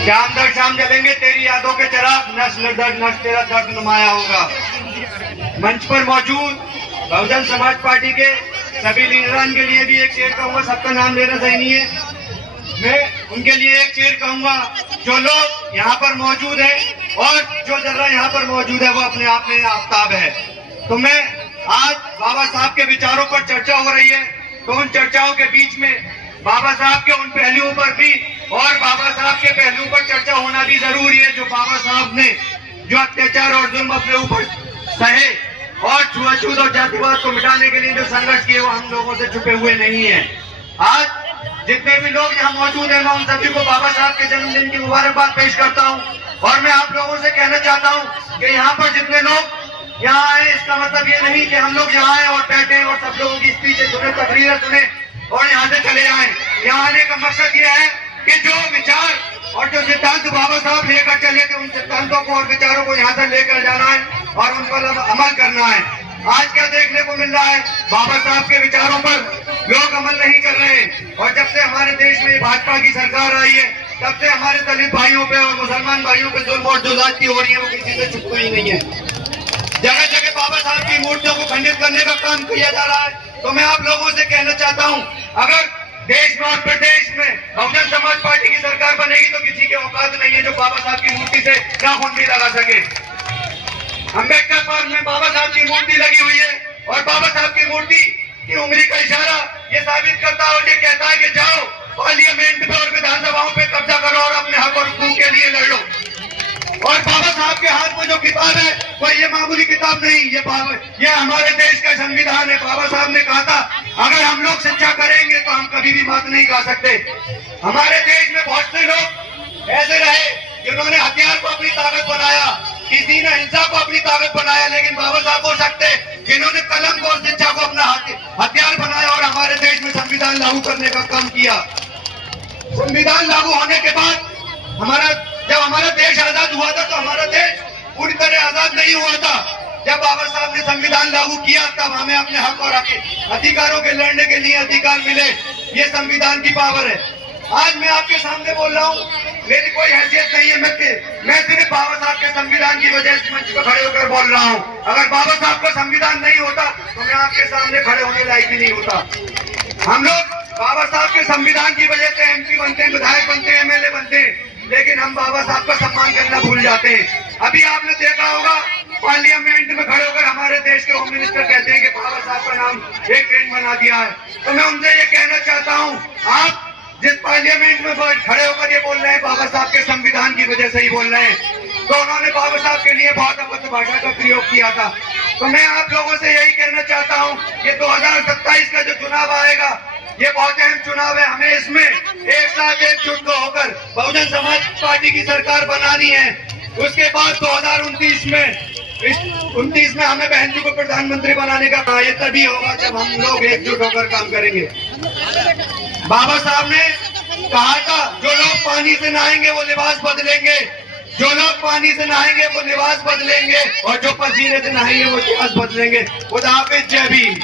शाम दर शाम जलेंगे तेरी यादों के चिराग, नस्ल दर नस्ल तेरा दर्द नुमाया होगा। मंच पर मौजूद बहुजन समाज पार्टी के सभी लीडरान के लिए भी एक शेर कहूंगा, सबका नाम लेना सही नहीं है, मैं उनके लिए एक शेर कहूंगा। जो लोग यहाँ पर मौजूद हैं और जो जर्रा यहाँ पर मौजूद है वो अपने आप में आफ्ताब है। तो मैं आज बाबा साहब के विचारों पर चर्चा हो रही है, तो उन चर्चाओं के बीच में बाबा साहब के उन पहलुओं पर भी और बाबा साहब के पहलुओं पर चर्चा होना भी जरूरी है। जो बाबा साहब ने जो अत्याचार और जुल्म अपने ऊपर सहे और छुआछूत और जातिवाद को मिटाने के लिए जो संघर्ष किए वो हम लोगों से छुपे हुए नहीं है। आज जितने भी लोग यहाँ मौजूद हैं मैं उन सभी को बाबा साहब के जन्मदिन की मुबारकबाद पेश करता हूँ। और मैं आप लोगों से कहना चाहता हूँ कि यहाँ पर जितने लोग यहाँ आए इसका मतलब ये नहीं कि हम लोग यहाँ आए और बैठे और सब लोगों की स्पीचें सुने, तकरीरें सुने और यहाँ से चले जाएं। यहाँ आने का मकसद ये है कि जो विचार और जो सिद्धांत बाबा साहब लेकर चले थे उन सिद्धांतों को और विचारों को यहाँ से लेकर जाना है और उन पर अमल करना है। आज क्या देखने को मिल रहा है, बाबा साहब के विचारों पर लोग अमल नहीं कर रहे हैं। और जब से हमारे देश में भाजपा की सरकार आई है तब से हमारे दलित भाइयों पे और मुसलमान भाइयों पे जुल्म और जो जाति हो रही है वो किसी से छुपती ही नहीं है। जगह जगह बाबा साहब की मूर्तियों को खंडित करने का काम किया जा रहा है। तो मैं आप लोगों से कहना चाहता हूँ, अगर देश में और प्रदेश में बहुजन समाज पार्टी की सरकार बनेगी तो किसी के औकात नहीं है जो बाबा साहब की मूर्ति से नाखून भी लगा सके। अम्बेडकर पार्क में बाबा साहब की मूर्ति लगी हुई है और बाबा साहब की मूर्ति की उंगली का इशारा ये साबित करता है और ये कहता है कि जाओ पार्लियामेंट में और विधानसभाओं पे कब्जा करो और अपने हक और हुकूक के लिए लड़ लो। और बाबा साहब के हाथ में जो किताब है वो ये मामूली किताब नहीं, ये हमारे देश का संविधान है। बाबा साहब ने कहा था अगर हम लोग शिक्षा करेंगे तो हम कभी भी बात नहीं कर सकते। हमारे देश में बहुत से लोग ऐसे रहे जिन्होंने हथियार को अपनी ताकत बनाया, किसी ने हिंसा को अपनी ताकत बनाया, लेकिन बाबा साहब हो सकते जिन्होंने कलम को और शिक्षा को अपना हथियार बनाया और हमारे देश में संविधान लागू करने का काम किया। संविधान लागू होने के बाद जब हमारा देश आजाद हुआ था तो हमारा देश पूरी तरह आजाद नहीं हुआ था। जब बाबा साहब ने संविधान लागू किया तब हमें अपने हक और अधिकारों के लड़ने के लिए अधिकार मिले। ये संविधान की पावर है। आज मैं आपके सामने बोल रहा हूँ, मेरी कोई हैसियत नहीं है, मैं सिर्फ बाबा साहब के संविधान की वजह से मंच पर खड़े होकर बोल रहा हूँ। अगर बाबा साहब का संविधान नहीं होता तो मैं आपके सामने खड़े होने लायक भी नहीं होता। हम लोग बाबा साहब के संविधान की वजह से एमपी बनते हैं, विधायक बनते हैं, एमएलए बनते हैं, लेकिन हम बाबा साहब का सम्मान करना भूल जाते हैं। अभी आपने देखा होगा पार्लियामेंट में खड़े होकर हमारे देश के होम मिनिस्टर कहते हैं कि बाबा साहब का नाम एक ट्रेंड बना दिया है। तो मैं उनसे ये कहना चाहता हूँ, आप जिस पार्लियामेंट में खड़े होकर ये बोल रहे हैं बाबा साहब के संविधान की वजह से ही बोल रहे हैं, तो उन्होंने बाबा साहब के लिए बहुत अभद्र भाषा का प्रयोग किया था। तो मैं आप लोगों से यही कहना चाहता हूँ, ये 2027 का जो चुनाव आएगा ये बहुत अहम चुनाव है। हमें इसमें एक साथ एकजुट होकर बहुजन समाज पार्टी की सरकार बनानी है। उसके बाद 2029 में हमें बहन जी को प्रधानमंत्री बनाने का कहा, ये तभी होगा जब हम लोग एकजुट होकर काम करेंगे। बाबा साहब ने कहा था जो लोग पानी से नहाएंगे वो लिबास बदलेंगे, जो लोग पानी से नहाएंगे वो लिबास बदलेंगे और जो पसीने से नहाएंगे वो लिबास बदलेंगे। खुदा हाफिज, जय भीम।